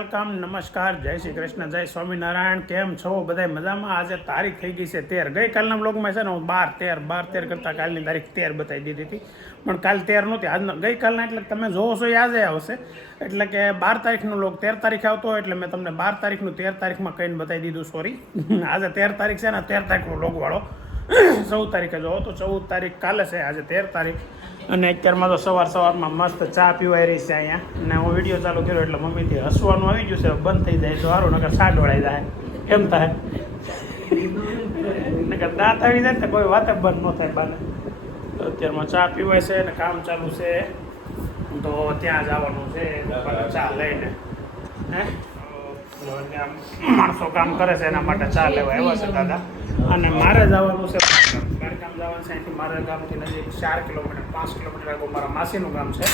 Welcome, નમસ્કાર, જય શ્રી કૃષ્ણ, જય સ્વામિનારાયણ. કેમ છો બધા? મજામાં? આજે તારીખ થઈ ગઈ છે 13. ગઈકાલના બ્લોગમાં છે ને હું 12 કરતાં કાલની તારીખ 13 બતાવી દીધી હતી, પણ કાલ 13 નહોતી. આજનો ગઈકાલના એટલે તમે જોવો છો યાદે આવશે. એટલે કે 12 તારીખનો બ્લોગ 13 તારીખે આવતો હોય એટલે મેં તમને 12 તારીખનું 13 તારીખમાં કહીને બતાવી દીધું. સોરી, આજે 13 તારીખ છે ને, 13 તારીખનો બ્લોગવાળો 14 તારીખે જોવો તો 14 તારીખ કાલે છે, આજે 13 તારીખ. અને અત્યારમાં તો સવારમાં મસ્ત ચા પીવાઈ રહી છે અહીંયા. અને હું વિડીયો ચાલુ કર્યો એટલે મમ્મીથી હસવાનું આવી ગયું છે. બંધ થઈ જાય તો સારું, નકર સાટ વળાઈ જાય. એમ થાય નકર દાંત આવી જાય ને કોઈ વાત બંધ ન થાય બાને. તો અત્યારમાં ચા પીવાય છે અને કામ ચાલુ છે, તો ત્યાં જવાનું છે ચા લઈને. હે માણસો કામ કરે છે એના માટે ચા લેવા આવ્યા છે દાદા. અને મારે જવાનું છે ગામ જવાનું છે. અહીંથી મારા ગામથી નજીક 4 કિલોમીટર 5 કિલોમીટર આગળ મારા માસીનું ગામ છે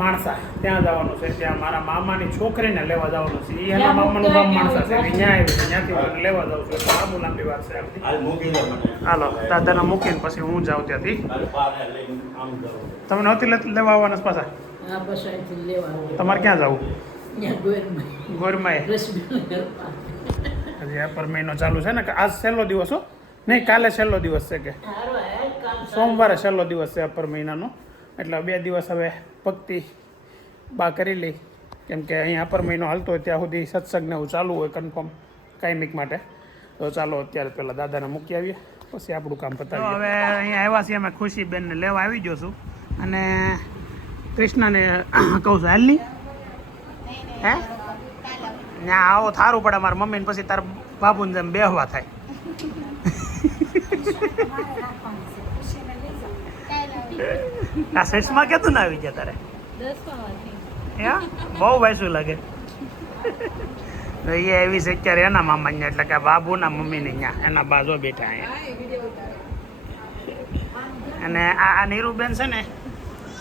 માણસા, ત્યાં જવાનું છે. ત્યાં મારા મામાની છોકરીને લેવા જવાનું છે. એના મામાનું ગામ માણસા છે, ત્યાંથી લેવા જાઉં છું. એટલે લાંબુ લાંબી વાત છે. હાલો દાદાને મૂકીને પછી હું જાઉં ત્યાંથી. તમે નહોતી લેવા આવવાના પાછા? તમારે ક્યાં જવું? ગોરમાએ હજી અપર મહિનો ચાલુ છે ને. આજ છેલ્લો દિવસ હો? નહીં, કાલે છેલ્લો દિવસ છે. કે સોમવારે છેલ્લો દિવસ છે અપર મહિનાનો. એટલે 2 દિવસ હવે ભક્તિ બા કરી લઈ, કેમ કે અહીંયા અપર મહિનો હાલતો હોય ત્યાં સુધી સત્સંગને એવું ચાલુ હોય કન્ફર્મ કાયમિક માટે. તો ચાલો અત્યારે પહેલાં દાદાને મૂકી આવીએ, પછી આપણું કામ પતાવીએ. હવે અહીંયા આવ્યા છીએ અમે ખુશીબેનને લેવા આવી ગયો છું. અને કૃષ્ણને કહું છું હાલની હે ત્યાં આવો થારું પડે મારા મમ્મીને, પછી તાર બાપુને જેમ બેહવા થાય. આ સેટ્સમાં કેતું ના આવી ગયા તારે? બહુ વૈસું લાગે. એ એવી છે અત્યારે એના મામા ત્યાં, એટલે કે બાબુના મમ્મીને ત્યાં એના બાજુ બેઠા અહીંયા. અને આ નીરુબેન છે ને,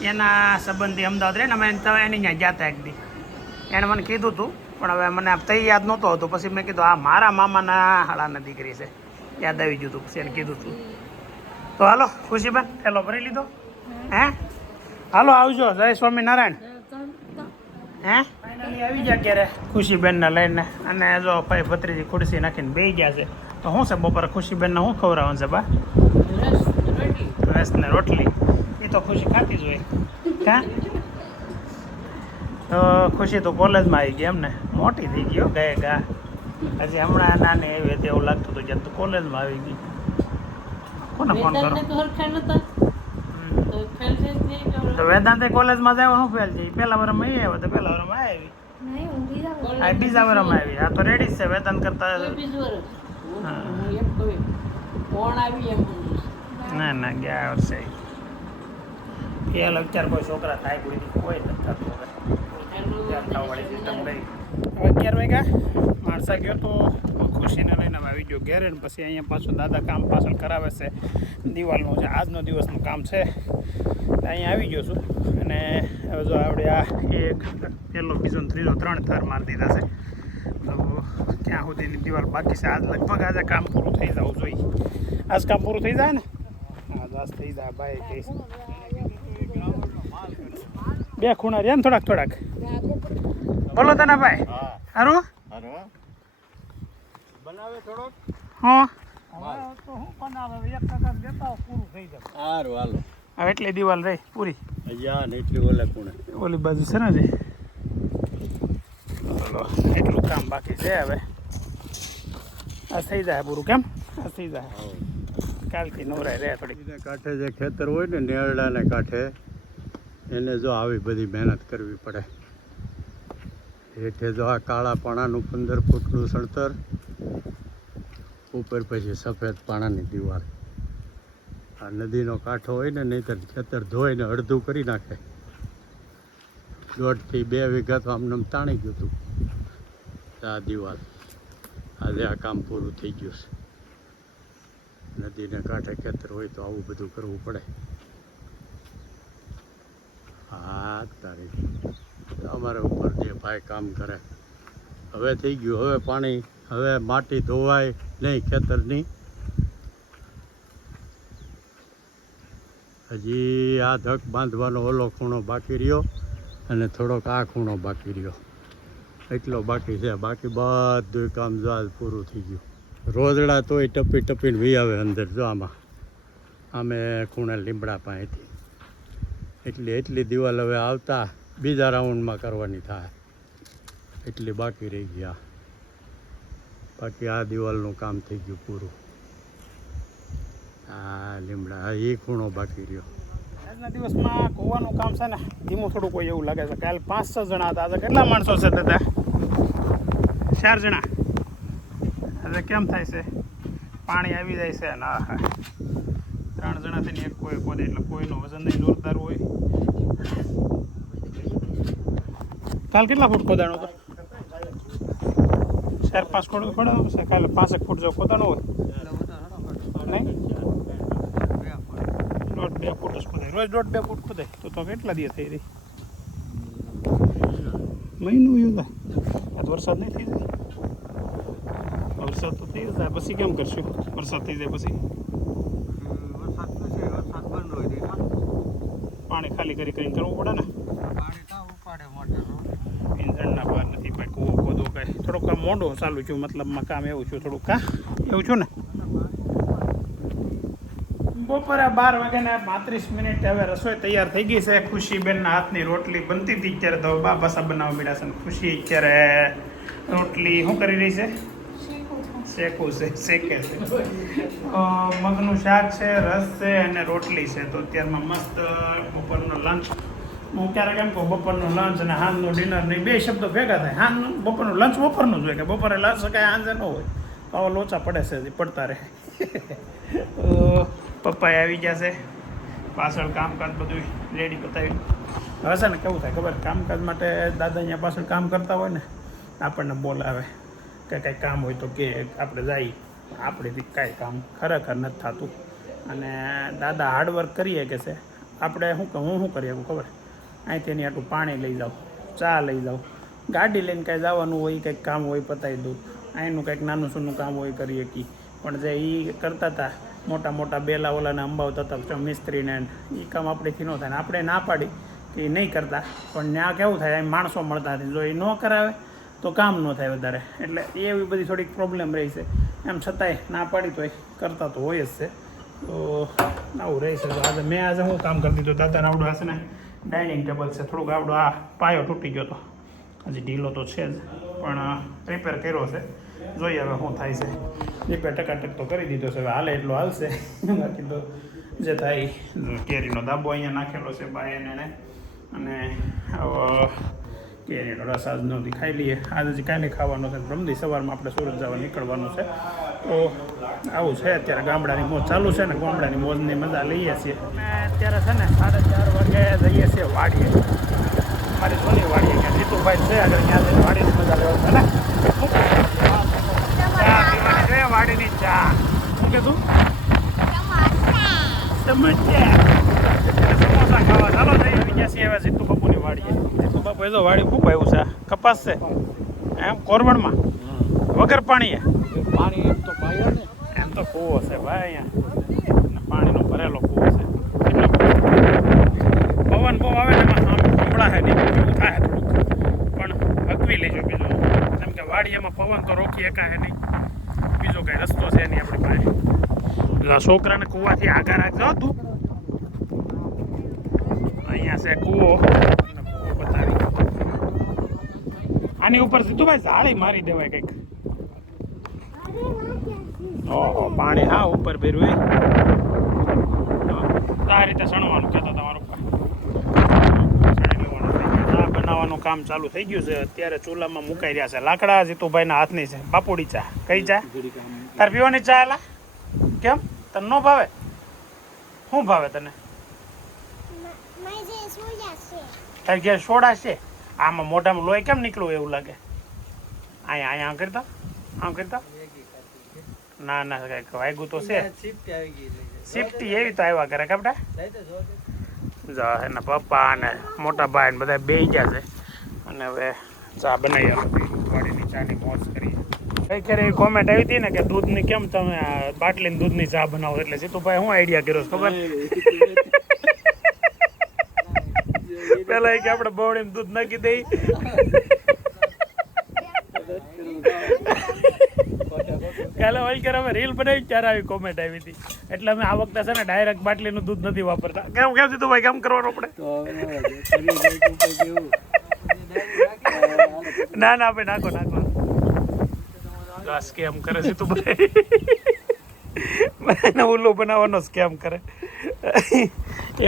એના સંબંધી અમદાવાદ રહે ને, અમે એની ત્યાં ગયા હતા એક દી. એણે મને કીધું હતું, પણ હવે મને તઈ યાદ નહોતો હતો. પછી મેં કીધું આ મારા મામાના હાળાના દીકરી છે, યાદ આવી ગયું હતું. પછી એને કીધું હતું. તો હાલો ખુશીબેન, હેલો ભરી લીધો? હે હાલો આવજો. જય સ્વામિનારાયણ. હે ફાઇનલી આવી ગયા ક્યારે ખુશીબેનને લઈને. અને જો ભાઈ ભત્રીજી ખુરશી નાખીને બેસી ગયા છે. તો શું છે બપોરે ખુશીબેનને શું ખવડાવવાનું છે બા? રસ ને રોટલી. એ તો ખુશી ખાતી જ હોય. ક્યાં તો ખુશી તો કોલેજમાં આવી ગઈ એમને, મોટી થઈ ગઈ ગાય ગા. હજી હમણાં નાની એવી હતી એવું લાગતું હતું જ્યારે તું કોલેજમાં આવી ગઈ. કોને ફોન કરો? તો વેદાંતે કોલેજમાં જાય શું ફેલ છે? પહેલા વરમાં એ આવ્યો તો પહેલા વરમાં આવી, બીજા વરમાં આવી. આ તો રેડી જ છે વેદાંત કરતા. ના ના ગયા વર્ષે ફેલ. અત્યારે કોઈ છોકરા થાય કોઈ નથી થતું. હવે 11 વાગ્યા માણસા ગયો તો ખુશીને લઈને આવી ગયો ઘેરે. ને પછી અહીંયા પાછું દાદા કામ પાછળ કરાવે છે દિવાલનું છે. આજનો દિવસનું કામ છે. અહીંયા આવી ગયો છું. અને હવે જો આપણે આ એક પહેલો બીજો ત્રીજો 3 થર મારી દીધા છે. તો ક્યાં સુધીની દિવાલ બાકી છે? આજ લગભગ આજે કામ પૂરું થઈ જવું જોઈએ. આજ કામ પૂરું થઈ જાય ને? હા આજ થઈ જાય ભાઈ. કહીશ 2 ખૂણા રહ્યા ને થોડાક. બોલો તને ભાઈ. સારું બનાવે થોડોક. હા તો હું બનાવે 1 ટકા દેતા પૂરું થઈ જાય. સારું હાલો. હવે એટલી દિવાલ રહી પૂરી. એટલી ઓલી બાજુ છે ને જે. ચલો એટલું કામ બાકી છે. હવે આ થઈ જાય પૂરું. કેમ આ થઈ જાય? કાલથી નવરાય રહે થોડી. કાંઠે જે ખેતર હોય ને નેરડાને કાંઠે, એને જો આવી બધી મહેનત કરવી પડે. હેઠે જો આ કાળા પાણાનું 15 ફૂટનું સળતર, ઉપર પછી સફેદ પાણાની દિવાલ. આ નદીનો કાંઠો હોય ને, નહીંતર ખેતર ધોઈને અડધું કરી નાખે. 1.5 થી 2 વીઘા તો આમને તાણી ગયું હતું આ દિવાલ. આજે આ કામ પૂરું થઈ ગયું છે. નદીને કાંઠે ખેતર હોય તો આવું બધું કરવું પડે. હા તારી અમારા ઉપર જે ભાઈ કામ કરે. હવે થઈ ગયું. હવે પાણી, હવે માટી ધોવાય નહીં ખેતરની. હજી આ ધક બાંધવાનો ઓલો ખૂણો બાકી રહ્યો અને થોડોક આ ખૂણો બાકી રહ્યો. એટલો બાકી છે, બાકી બધું કામ જો આજ પૂરું થઈ ગયું. રોજડા તોય ટપી ટપીને વી આવે અંદર. જો આમે ખૂણે લીમડા પાસેથી એટલી દિવાલ હવે આવતા બીજા રાઉન્ડમાં કરવાની થાય, એટલી બાકી રહી ગયા. બાકી આ દિવાલનું કામ થઈ ગયું પૂરું. આ લીમડા એ ખૂણો બાકી રહ્યો. આજના દિવસમાં કૂવાનું કામ છે ને ધીમું થોડું કોઈ એવું લાગે છે. કાલ 5-6 જણા હતા, આજે કેટલા માણસો છે દાદા? 4 જણા. આજે કેમ થાય છે? પાણી આવી જાય છે ના હા 3 જણા થઈને એક કોઈ ખોદે એટલે કોઈનું વજન નહીં જોરદાર હોય. કાલ કેટલા ફૂટ ખોદાણો હતો? 4-5 ફૂટ ખોદાણો છે. કાલે 5 ફૂટ જેવો ખોદાણો હોય નહીં? 1.5-2 ફૂટ જ ખોદાય. રોજ 1.5-2 ફૂટ ખોદાય તો કેટલા દિવસ થઈ રહી? મહિનું એવું થાય. આજ વરસાદ નહીં થઈ જાય. વરસાદ તો થઈ જાય પછી કેમ કરશું? વરસાદ થઈ જાય પછી પાણી ખાલી કરીને કરવું પડે ને. ઇંધણના બહાર નથી ભાઈ કૂવો ખોદવો કાંઈ. થોડુંક કામ મોડું ચાલુ છું, મતલબમાં કામ એવું છું થોડુંક. એવું છું ને. બપોરે 12 વાગ્યાને 35 મિનિટ હવે રસોઈ તૈયાર થઈ ગઈ છે. ખુશીબેનના હાથની રોટલી બનતી હતી અત્યારે તો બા પાસા બનાવવા મળ્યા છે. ખુશી અત્યારે રોટલી શું કરી રહી છે? શેકે છે. મગનું શાક છે, રસ છે અને રોટલી છે. તો અત્યારમાં મસ્ત બપોરનો લંચ. હું ક્યારેક એમ કહું બપોરનું લંચ અને હાંજનું ડિનર નહીં, બે શબ્દો ભેગા થાય. હાંજનું બપોરનું લંચ બપોરનું જ હોય, કે બપોરે લંચ કાંઈ હાંજે ન હોય. આવા લોચા પડે છે, પડતા રહે. પપ્પાએ આવી ગયા છે, પાછળ કામકાજ બધું રેડી બતાવી. હવે છે ને કેવું થાય ખબર? કામકાજ માટે દાદા અહીંયા પાછળ કામ કરતા હોય ને આપણને બોલાવે કે કાંઈ કામ હોય તો કે આપણે જઈએ. આપણેથી કાંઈ કામ ખરેખર નથી થતું. અને દાદા હાર્ડવર્ક કરીએ કે છે. આપણે હું શું કરીએ ખબર? અહીંથી એની આટલું પાણી લઈ જાઉં, ચા લઈ જાઉં, ગાડી લઈને કાંઈ જવાનું હોય, કંઈક કામ હોય પતાવી દઉં. અહીંનું કંઈક નાનું સૂનું કામ હોય કરીએ કે. પણ જે એ કરતા હતા મોટા બેલા ઓલાને અંબાવતા હતા મિસ્ત્રીને, એ કામ આપણેથી ન થાય. ને આપણે ના પાડી કે એ નહીં કરતા, પણ ત્યાં કેવું થાય માણસો મળતા નથી. જો એ ન કરાવે તો કામ ન થાય વધારે. એટલે એવી બધી થોડીક પ્રોબ્લેમ રહી છે. એમ છતાંય ના પાડી તો એ કરતા તો હોય જ છે. તો આવું રહી છે. આજે મેં શું કામ કરી દીધું? દાદાને આવડું હશે ને ડાઇનિંગ ટેબલ છે, થોડુંક આવડો આ પાયો તૂટી ગયો હતો, હજી ઢીલો તો છે જ, પણ રિપેર કર્યો છે. જોઈએ હવે શું થાય છે. રિપેર ટકાટક તો કરી દીધો છે, હવે હાલે એટલો હાલશે. બાકી તો જે થાય. કેરીનો દાબો અહીંયા નાખેલો છે બાયને, અને કેરીનો રસ આજનો ખાઈ લઈએ. આજે હજી કાંઈ નહીં ખાવાનો છે. બ્રહ્મદી સવારમાં આપણે સુરત જવા નીકળવાનું છે. તો આવું છે. અત્યારે ગામડાની મોજ ચાલુ છે ને, ગામડાની મોજની મજા લઈએ છીએ. અને અત્યારે છે ને 4:30 વાગે જઈએ છીએ વાડીએ. મારી સોની વાડીએ કે જીતુભાઈ છે આગળ, ત્યાં જઈને વાડીની મજા લેવા છે ને. વાડીની ચા શું કીધું? સમોસા ખાવા ચાલો જઈએ. બીજા છીએ હવે જીતુ બાપુની વાડીએ. જીતુ બાપુ એ તો વાડી ખૂબ આવ્યું છે. કપાસ છે એમ કોરવણમાં વગર પાણીએ. પાણી એમ તો પાયો ને, એમ તો કૂવો છે ભાઈ અહીંયા, પાણીનો ભરેલો કૂવો છે. પવન બહુ આવે ને એમાં સંભળાશે નહીં, એવું થાય થોડુંક, પણ હકવી લેજો. બીજું કેમ કે વાડીમાં પવન તો રોકી શકાય નહીં, બીજો કઈ રસ્તો છે નહીં આપણી પાસે. પેલા છોકરાને કૂવાથી આગળ રાખજો તું. અહીંયા છે કૂવો, કૂવો બતાવી. આની ઉપર સીધુભાઈ જાળી મારી દેવાય કંઈક. ઓહો પાણી હા ઉપર ભેરું. આ રીતે સણવાનું કહેતા તમારું ચા બનાવવાનું કામ ચાલુ થઈ ગયું છે. અત્યારે ચૂલામાં મુકાઈ રહ્યા છે લાકડા. જીતુભાઈના હાથની છે બાપુડી ચા. કઈ ચા તાર પીવાની? ચા એલા કેમ તને ન ભાવે? શું ભાવે તને? તારી ઘેર સોડા છે? આમાં મોઢામાં લોહી કેમ નીકળવું એવું લાગે? અહીંયા આમ કરતા, આમ કરતા. ના ના કઈક વાગ્યું તો છે. સિફ્ટી એવી તો આવ્યા કરે કપડા. એના પપ્પા અને મોટા ભાઈ ને બધા બે ગયા છે. અને હવે ચા બનાવી વાડીની ચાની મોજ કરીએ. કઈ ક્યારે એવી કોમેન્ટ આવી હતી ને કે દૂધની કેમ તમે બાટલીની દૂધની ચા બનાવો, એટલે જીતુભાઈ શું આઈડિયા કર્યો ખબર? પેલા કે આપણે બવડીમાં દૂધ નાખી દઈ, કાલે વલકેર અમે રીલ બનાવી ત્યારે આવી કોમેન્ટ આવી હતી એટલે અમે આ વખતે છે ને ડાયરેક્ટ બાટલીનું દૂધ નથી વાપરતા. કેમ કેમ સીધું ભાઈ કેમ કરવાનું આપણે? ના ના ભાઈ નાખો નાખો. સ્કેમ કરે છે તું ભાઈ ઉલ્લુ બનાવવાનો સ્કેમ કરે.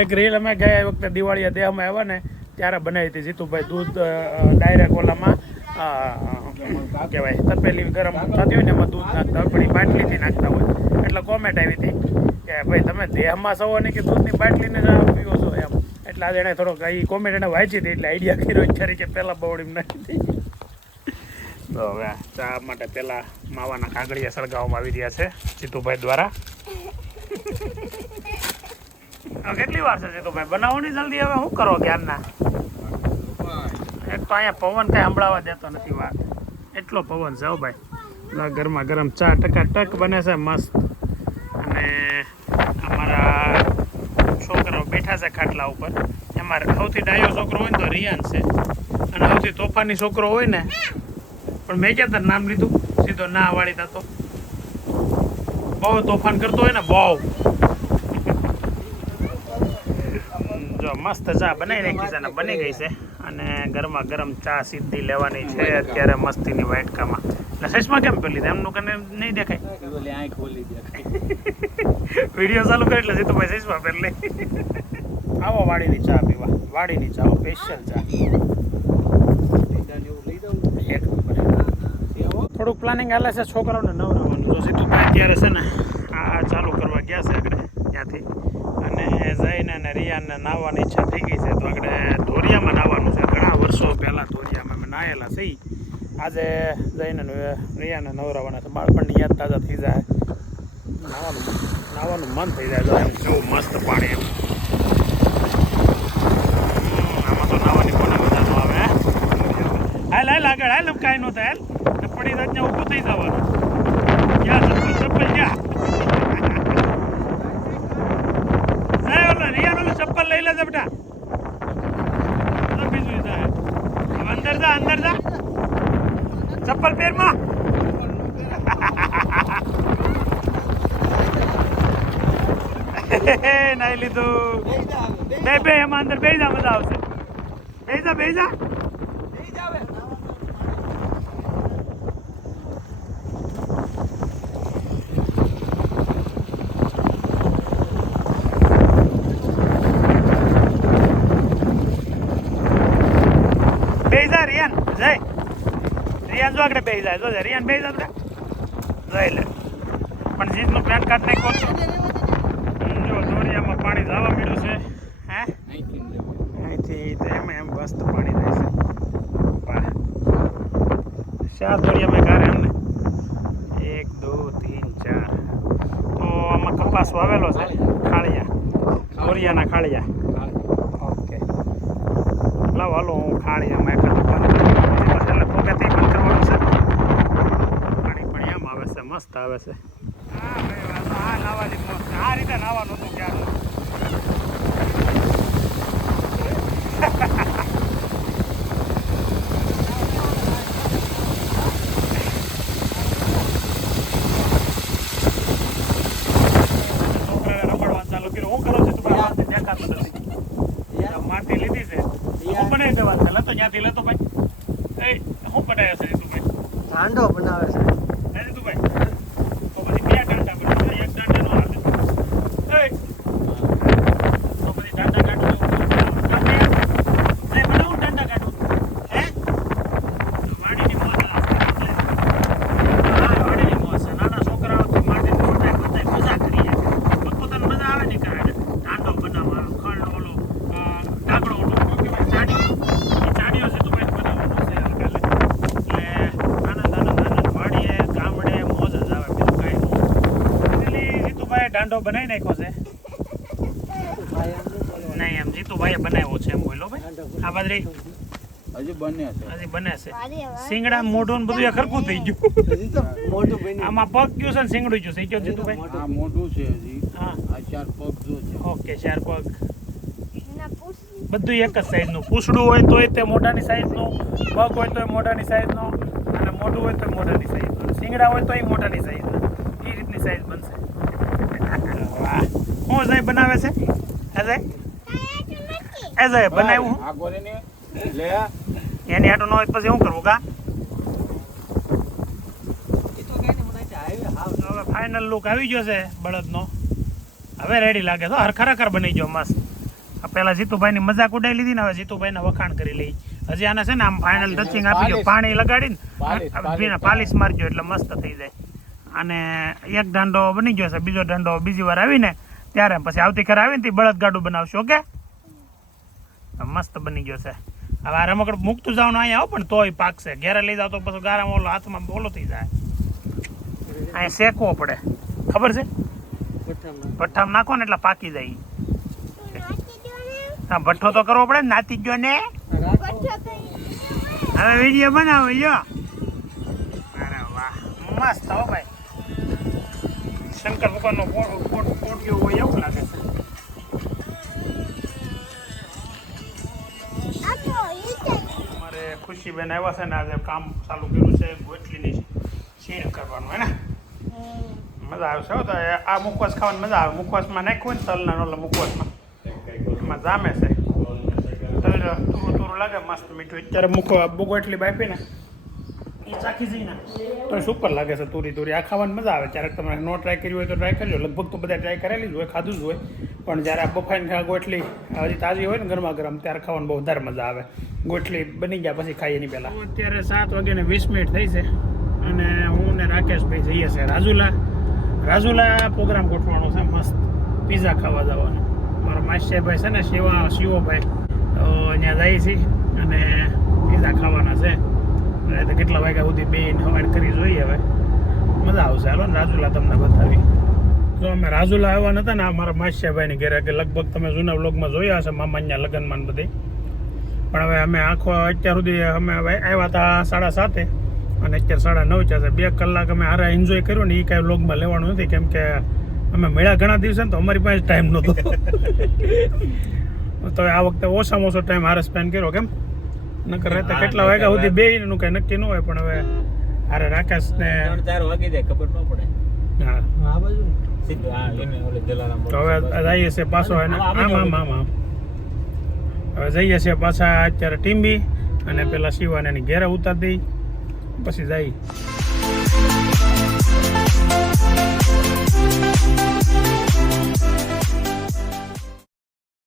એક રીલ અમે ગયા વખતે દિવાળી દેહમાં આવ્યા ને ત્યારે બનાવી હતી જીતુભાઈ દૂધ ડાયરેક્ટ ઓલામાં કહેવાય તપેલી ગરમ થતી હોય ને એમાં દૂધ નાખતા હોય પણ એ બાટલીથી નાખતા હોય એટલે કોમેન્ટ આવી હતી કે ભાઈ તમે દેહમાં સવો ને કે દૂધની બાટલીને જ પીવો છો એમ એટલે આજે એને થોડોક એ કોમેન્ટ એને વાંચી હતી એટલે આઈડિયા કર્યો ખરી કે પહેલાં બવડીમાં નાખી હતી. તો હવે ચા માટે પહેલાં માવાના કાગળિયા સળગાવવામાં આવી રહ્યા છે જીતુભાઈ દ્વારા. કેટલી વાર છે જીતુભાઈ બનાવો નહીં જલ્દી હવે શું કરો જ્ઞાનના? એક તો અહીંયા પવન કાંઈ સંભળાવા દેતો નથી વાત એટલો પવન છે ભાઈ. ગરમા ગરમ ચા ટકાટક બને છે મસ્ત અને અમારા છોકરાઓ બેઠા છે ખાટલા ઉપર. એમાં સૌથી ડાયો છોકરો હોય ને તો રિયાન છે અને સૌથી તોફાની છોકરો હોય ને પણ મેં ક્યાં તાર નામ લીધું સીધો ના વાળી થતો બહુ તોફાન કરતો હોય ને બહુ. જો મસ્ત ચા બનાવી રાખી છે ને બની ગઈ છે અને ગરમા ગરમ ચા સીધી લેવાની છે અત્યારે મસ્તીની વાટકામાં. એટલે સચમાં કેમ પેલી એમનું કને નહીં દેખાય વિડીયો ચાલુ કરી એટલે સીધું ભાઈ સચમાં પેલી. આવો વાડીની ચા પીવા વાડીની ચા સ્પેશિયલ ચા એક થોડુંક પ્લાનિંગ હાલે છે છોકરાઓને નવરાવવાનું. તો સીધુભાઈ અત્યારે છે ને આ ચાલુ કરવા ગયા છે આગળ ત્યાંથી અને જઈને અને રિયાને નાહવાની ઈચ્છા થઈ ગઈ છે તો આગળ ધોરિયામાં નાહવાનું છે. ઘણા વર્ષો પહેલાં ધોરિયામાં અમે નાહેલા છીએ. આજે જઈને રિયાને નવરાવવાના છે. બાળપણની યાદ તાજા થઈ જાય નાહવાનું મન થઈ જાય. એમ કેવું મસ્ત પાણી એમ આમાં તો નાહવાની કોને મજા ન આવે. હાલ હાલ આગળ હાલ કાંઈ ન થાય હાલ પડી જાય ઊભું થઈ જવાનું. ક્યાં ચપ્પલ ચપ્પલ ક્યાં ચપ્પલ લઈ લેજે બેટા બીજું અંદર જા અંદર જા ચપ્પલ પેરમાં નાઈ લીધું બે બે એમાં અંદર બે જા મજા આવશે. બે જા બે જા રિયાન જય રિયાન જો આગળ બેસી જાય જો રિયાન બેસી જાય જઈ લે પણ જીતનું પેન કાર્ડ નહીં ખોલતું. જો દોરિયામાં પાણી જવા મળ્યું છે હે અહીંથી તો એમ એમ મસ્ત પાણી જાય છે. વાહ ચાર દોરિયામાં ગારે એમને 1 2 3 4 તો આમાં કપાસ વાવેલો છે ખાળિયા દોરિયાના ખાળિયા. ઓકે લાવ હાલો હું ખાળિયામાં એકાદ પોકેથી બંધ કરવાનું છે. પાણી પણ એમ આવે છે મસ્ત આવે છે. હા ભાઈ હા નાવાની મસ્ત આ રીતે નાવાનું હતું ક્યારે છોકરાને રમડવાનું ચાલુ કર્યું. હું કરું છું તું દેખાતું નથી. માટી લીધી છે હું બનાવી દેવા છે લેતો ત્યાંથી લેતો ભાઈ. એ શું બનાવ્યો છે જીતુભાઈ? હાંડો બનાવે છે જીતુભાઈ તો પછી બે દાંડા બનાવે એક દાંડાનો હાથ એ તો પછી દાંડા કાઢું બનાવું દાંડા કાઢું હે વાડીની મોજ વાડીની મોજ છે. નાના છોકરાઓથી માંડી બધા મજા કરીએ પોતાને મજા આવે ને કાંઈ દાંડો બનાવવાનો ખંડ ઓલો ઢાંકડો ઓલો ચાડીઓ જીતુભાઈ બનાવવાનું છે કાલે એટલે આનંદ વાડીએ ગામડે મોજ જ આવે બીજું કાંઈ નહીં. જીતુભાઈએ દાંડો બનાવી નાખ્યો છે નહીં એમ જીતુભાઈએ બનાવ્યો છે એમ બોલો ભાઈ. આ બાજરી હજી બને છે સિંગડા મોઢું બધું એ ખરખું થઈ ગયું. મોટું બની આમાં પગ ગયું છે ને સિંગડું ગયું છે કયો જીતુભાઈ? આ મોટું છે હજી હા આ 4 પગ જો છે. ઓકે 4 પગ બધું એક જ સાઈઝનું. પૂછડું હોય તોય તે મોઢાની સાઈઝનું, પગ હોય તોય મોઢાની સાઈઝનો અને મોઢું હોય તોય મોઢાની સાઈઝનું, શિંગડા હોય તોય મોઢાની સાઈઝનું. એટલી સાઈઝ બનશે વાહ હું અજય બનાવે છે અજય બનાવ્યું આ ગોરીને લે એની આટો ન હોય પછી શું કરવું કા હવે ફાઇનલ લુક આવી ગયો છે બળદનો હવે રેડી લાગે તો ખરેખર બની ગયો મસ્ત પેલા જીતુભાઈની મજાક ઉડાઈ લીધી ને હવે જીતુભાઈને વખાણ કરી લઈ હજી આને છે ને આમ ફાઇનલ ટચિંગ આપી દો પાણી લગાડીને પાલિશ મારજો એટલે મસ્ત થઈ જાય અને એક દાંડો બની ગયો છે બીજો દાંડો બીજી વાર આવીને ત્યારે પછી આવતીકાલે આવીને તે બળદ ગાડું બનાવશું ઓકે મસ્ત બની ગયો છે હવે આ રમકડું મૂકતું જવાનું અહીંયા આવો પણ તોય પાકશે ઘેરે લઈ જાવ તો પછી ગારામાં ઓલો હાથમાં બોલો થઈ જાય અહીંયા શેકવો પડે ખબર છે ભઠ્ઠામાં નાખો ને એટલે પાકી જાય હા ભઠ્ઠો તો કરવો પડે ને નાતી ગયો ને હવે વિડીયો બનાવો જો અરે વાહ મસ્ત હો ભાઈ શંકર ભગવાનનો કોટિયો હોય એવું લાગે છે અમારે ખુશીબેન આવ્યા છે ને આજે કામ ચાલુ કર્યું છે ગોટલીની સીણ કરવાનું હે ને મજા આવશે હો તો આ મુખવાસ ખાવાની મજા આવે મુખવાસમાં નાખ્યું ને તલના ઓલા મુખવાસમાં એમાં જામે છે તુરું લાગે મસ્ત મીઠું અત્યારે ગોટલી બાફી ને એ ચાખી જઈને તો સુપર લાગે છે તુરી આ ખાવાની મજા આવે ક્યારેક તમે નો ટ્રાય કર્યું હોય તો ટ્રાય કરજો લગભગ તો બધા ટ્રાય કરેલી જ હોય ખાધું જ હોય પણ જ્યારે આ બફાઈને ગોટલી હજી તાજી હોય ને ગરમા ગરમ ત્યારે ખાવાની બહુ વધારે મજા આવે ગોટલી બની ગયા પછી ખાઈએ એની પહેલાં અત્યારે 7:20 થઈ છે અને હું ને રાકેશભાઈ જઈએ છે રાજુલા પ્રોગ્રામ ગોઠવાનો છે મસ્ત પીઝા ખાવા જવાનો મારો માસ્ટરભાઈ છે ને શિવોભાઈ તો ત્યાં જાય છે અને પીઝા ખાવાના છે તો કેટલા વાગ્યા સુધી બેન હવાણ કરી જોઈએ હવે મજા આવશે હાલો ને રાજુલા તમને બતાવી તો અમે રાજુલા આવ્યા નતા ને મારા માસ્ટરભાઈની ઘરે કે લગભગ તમે જૂના વ્લોગમાં જોયા હશે મામાના લગ્નમાં બધે પણ હવે અમે આખો અત્યાર સુધી અમે આવ્યા હતા 7:30 અને અત્યારે 9:30 છે 2 કલાક અમે હારા એન્જોય કર્યો ને એ કાંઈ વ્લોગમાં લેવાનું નથી કેમ કે અમે મળ્યા ઘણા દિવસે ને તો અમારી પાસે ટાઈમ નહોતો તો આ વખતે ઓછામાં ઓછો ટાઈમ હારે સ્પેન્ડ કર્યો કેમ નકર રહેતા કેટલા વાગ્યા સુધી બેહીને કઈ નક્કી ન હોય પણ હવે હારે રાકેશ ને 4 વાગી જાય ખબર ન પડે હા સીધું આ એને ઓલે જલારામ તો હવે જઈએ છે પાછો આમ હવે જઈએ છે પાછા અત્યારે ટીમ્બી અને પેલા શિવાને એની ઘેરે ઉતારી દઈ પછી જઈ